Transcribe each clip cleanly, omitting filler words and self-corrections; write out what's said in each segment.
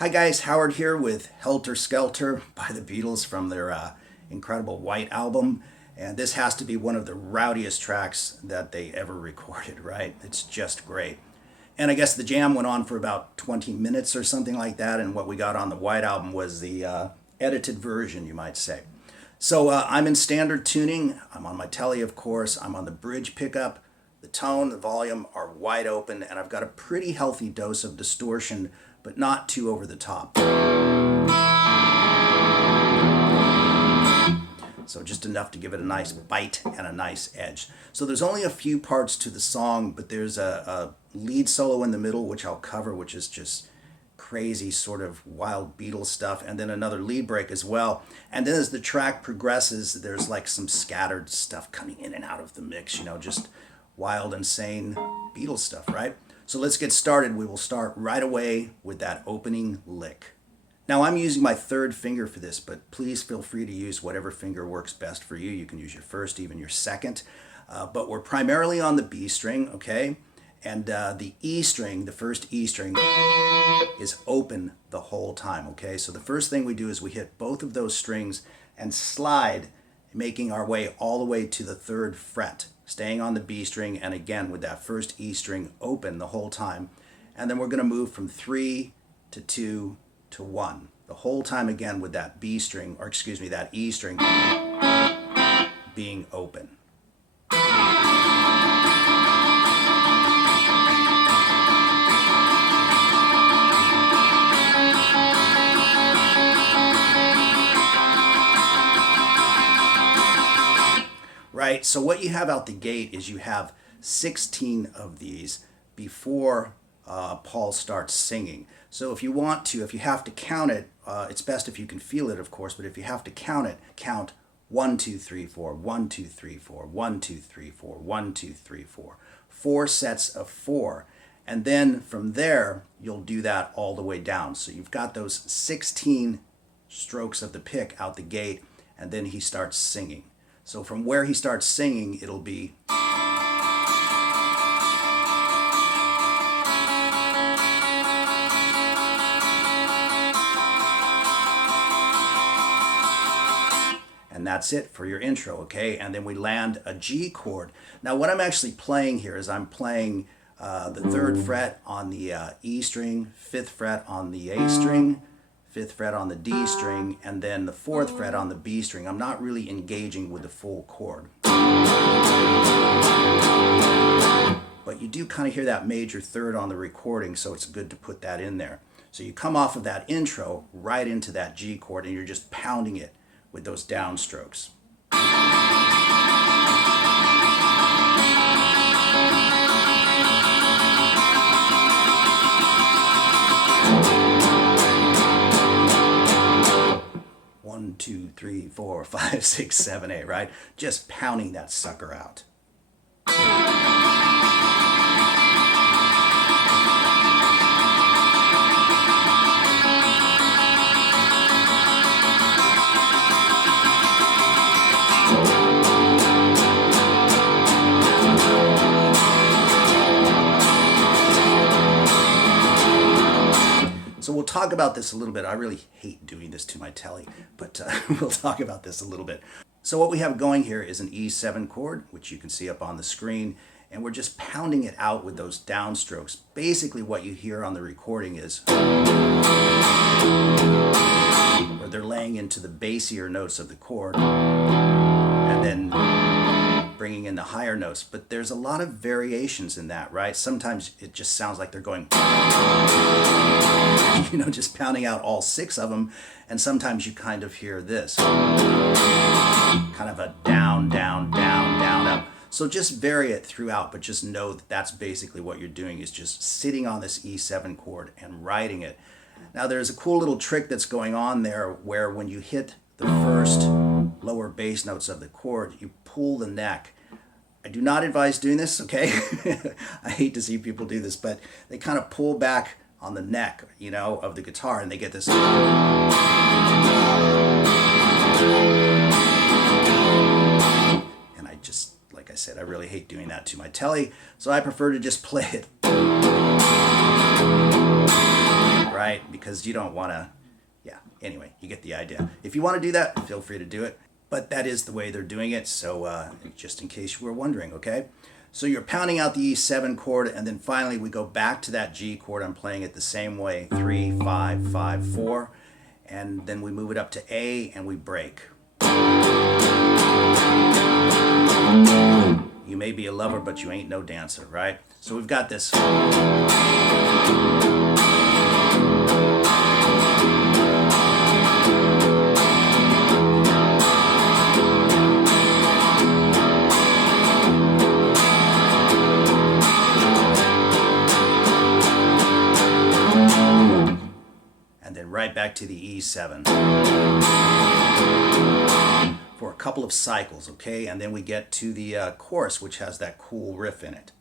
Hi guys, Howard here with Helter Skelter by the Beatles from their incredible White album. And this has to be one of the rowdiest tracks that they ever recorded, right? It's just great. And I guess the jam went on for about 20 minutes or something like that. And what we got on the White album was the edited version, you might say. So I'm in standard tuning. I'm on my telly, of course. I'm on the bridge pickup. The tone, the volume are wide open, and I've got a pretty healthy dose of distortion, but not too over the top. So just enough to give it a nice bite and a nice edge. So there's only a few parts to the song, but there's a lead solo in the middle, which I'll cover, which is just crazy sort of wild Beatles stuff, and then another lead break as well. And then as the track progresses, there's like some scattered stuff coming in and out of the mix, you know, just wild, insane Beatles stuff, right? So let's get started. We will start right away with that opening lick. Now I'm using my third finger for this, but please feel free to use whatever finger works best for you. You can use your first, even your second. But we're primarily on the B string, okay? And the E string, the first E string, is open the whole time, okay? So the first thing we do is we hit both of those strings and slide, making our way all the way to the third fret, staying on the B string, and again with that first E string open the whole time. And then we're going to move from 3 to 2 to 1 the whole time, again with that B string, or excuse me, that E string being open. Right, so what you have out the gate is you have 16 of these before Paul starts singing. So if you want to, if you have to count it, it's best if you can feel it, of course, but if you have to count it, count 1, 2, 3, 4, 1, 2, 3, 4, 1, 2, 3, 4, 1, 2, 3, 4. 4 sets of 4. And then from there, you'll do that all the way down. So you've got those 16 strokes of the pick out the gate, and then he starts singing. So from where he starts singing, it'll be. And that's it for your intro, okay? And then we land a G chord. Now what I'm actually playing here is I'm playing the 3rd fret on the E string, 5th fret on the A string, 5th fret on the D string, and then the 4th fret on the B string. I'm not really engaging with the full chord. But you do kind of hear that major 3rd on the recording, so it's good to put that in there. So you come off of that intro right into that G chord, and you're just pounding it with those downstrokes. 1, 2, 3, 4, 5, 6, 7, 8, right? Just pounding that sucker out. So we'll talk about this a little bit. I really hate doing this to my telly, but we'll talk about this a little bit. So what we have going here is an E7 chord, which you can see up on the screen, and we're just pounding it out with those downstrokes. Basically what you hear on the recording is where they're laying into the bassier notes of the chord and then bringing in the higher notes, but there's a lot of variations in that, right? Sometimes it just sounds like they're going, you know, just pounding out all 6 of them, and sometimes you kind of hear this, kind of a down, down, down, down, up. So just vary it throughout, but just know that that's basically what you're doing, is just sitting on this E7 chord and writing it. Now there's a cool little trick that's going on there where when you hit the first lower bass notes of the chord, you pull the neck. I do not advise doing this, okay? I hate to see people do this, but they kind of pull back on the neck, you know, of the guitar, and they get this. And I just, like I said, I really hate doing that to my telly, so I prefer to just play it right? Because you don't want to, yeah, anyway, you get the idea. If you want to do that, feel free to do it. But that is the way they're doing it, so just in case you were wondering, okay? So you're pounding out the E7 chord, and then finally we go back to that G chord. I'm playing it the same way, 3, 5, 5, 4, and then we move it up to A, and we break. You may be a lover, but you ain't no dancer, right? So we've got this. And then right back to the E7 for a couple of cycles, okay? And then we get to the chorus, which has that cool riff in it.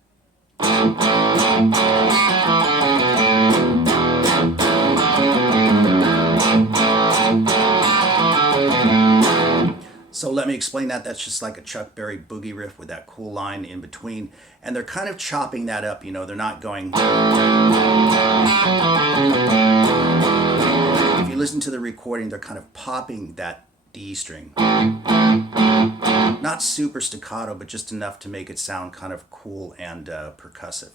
So let me explain that. That's just like a Chuck Berry boogie riff with that cool line in between. And they're kind of chopping that up, you know, they're not going. If you listen to the recording, they're kind of popping that D string. Not super staccato, but just enough to make it sound kind of cool and percussive.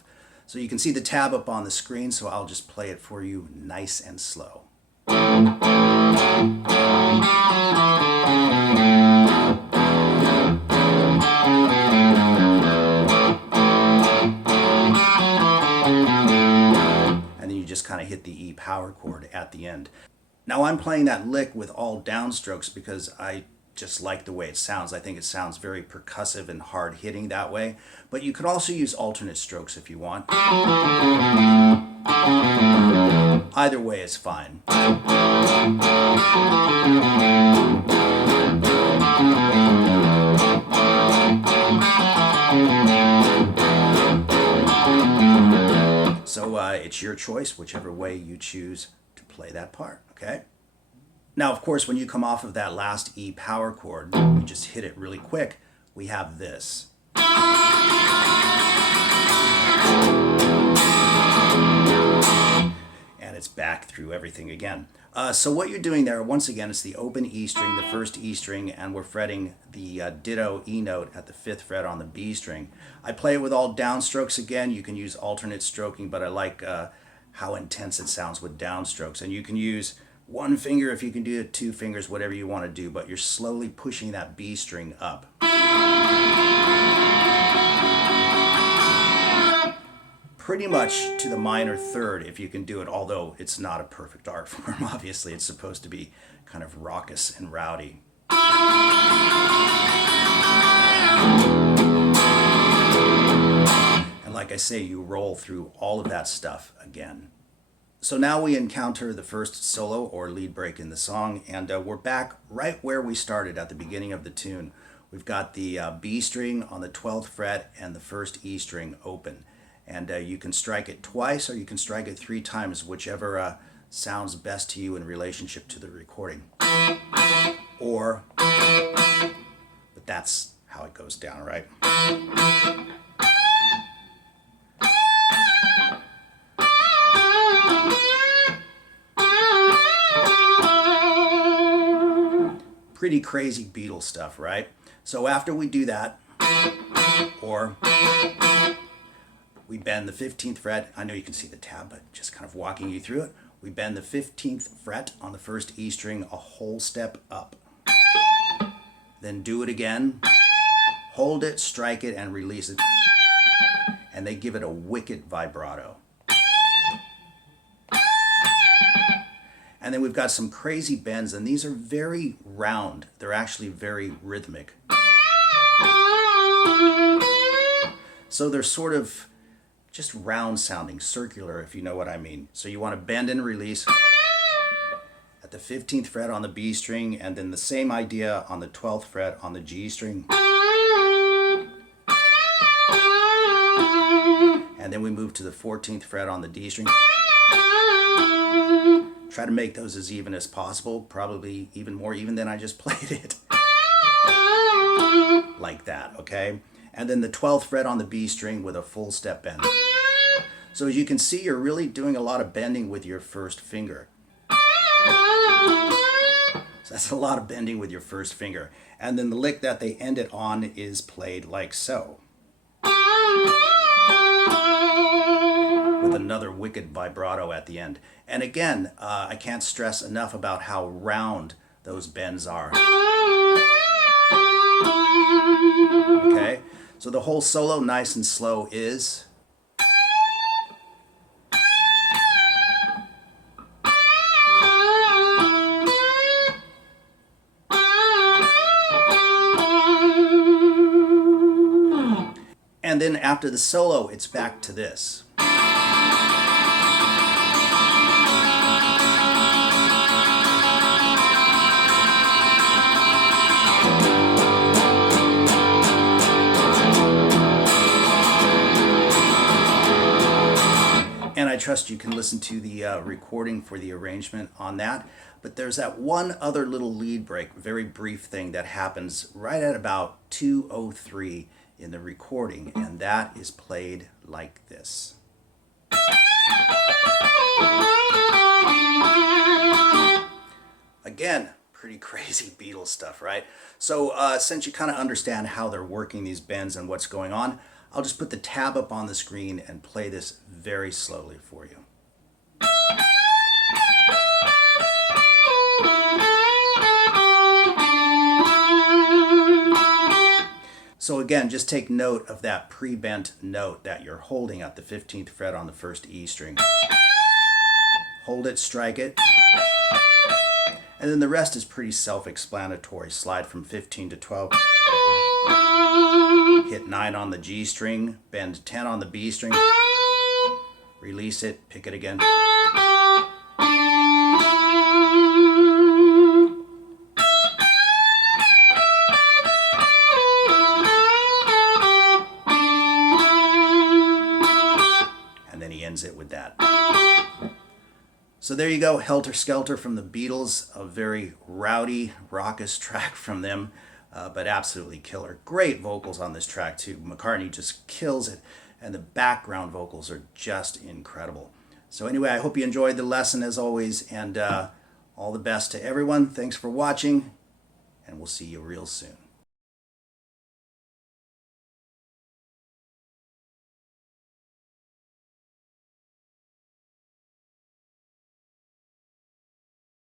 So you can see the tab up on the screen, so I'll just play it for you nice and slow. And then you just kind of hit the E power chord at the end. Now I'm playing that lick with all downstrokes because I just like the way it sounds. I think it sounds very percussive and hard hitting that way. But you could also use alternate strokes if you want. Either way is fine. So it's your choice, whichever way you choose to play that part, okay? Now, of course, when you come off of that last E power chord, you just hit it really quick, we have this. And it's back through everything again. So what you're doing there, once again, it's the open E string, the first E string, and we're fretting the ditto E note at the 5th fret on the B string. I play it with all downstrokes again. You can use alternate stroking, but I like how intense it sounds with downstrokes. And you can use one finger if you can do it, 2 fingers, whatever you want to do, but you're slowly pushing that B string up. Pretty much to the minor third if you can do it, although it's not a perfect art form, obviously. It's supposed to be kind of raucous and rowdy. And like I say, you roll through all of that stuff again. So now we encounter the first solo or lead break in the song, and we're back right where we started at the beginning of the tune. We've got the B string on the 12th fret and the first E string open. And you can strike it twice or you can strike it 3 times, whichever sounds best to you in relationship to the recording. But that's how it goes down, right? Pretty crazy Beatles stuff, right? So after we do that, we bend the 15th fret. I know you can see the tab, but just kind of walking you through it. We bend the 15th fret on the first E string a whole step up. Then do it again. Hold it, strike it, and release it. And they give it a wicked vibrato. And then we've got some crazy bends, and these are very round. They're actually very rhythmic. So they're sort of just round sounding, circular, if you know what I mean. So you want to bend and release at the 15th fret on the B string, and then the same idea on the 12th fret on the G string. And then we move to the 14th fret on the D string. Try to make those as even as possible, probably even more even than I just played it. Like that, okay? And then the 12th fret on the B string with a full step bend. So as you can see, you're really doing a lot of bending with your first finger. So that's a lot of bending with your first finger. And then the lick that they end it on is played like so, with another wicked vibrato at the end. And again, I can't stress enough about how round those bends are. Okay, so the whole solo, nice and slow, is... And then after the solo, it's back to this. And I trust you can listen to the recording for the arrangement on that. But there's that one other little lead break, very brief thing that happens right at about 2:03 in the recording, and that is played like this. Again, pretty crazy Beatles stuff, right? So since you kind of understand how they're working these bends and what's going on, I'll just put the tab up on the screen and play this very slowly for you. So again, just take note of that pre-bent note that you're holding at the 15th fret on the first E string. Hold it, strike it, and then the rest is pretty self-explanatory. Slide from 15 to 12. Hit 9 on the G string, bend 10 on the B string, release it, pick it again. And then he ends it with that. So there you go, Helter Skelter from the Beatles, a very rowdy, raucous track from them. But absolutely killer. Great vocals on this track too. McCartney just kills it, and the background vocals are just incredible. So anyway, I hope you enjoyed the lesson as always, and all the best to everyone. Thanks for watching, and we'll see you real soon.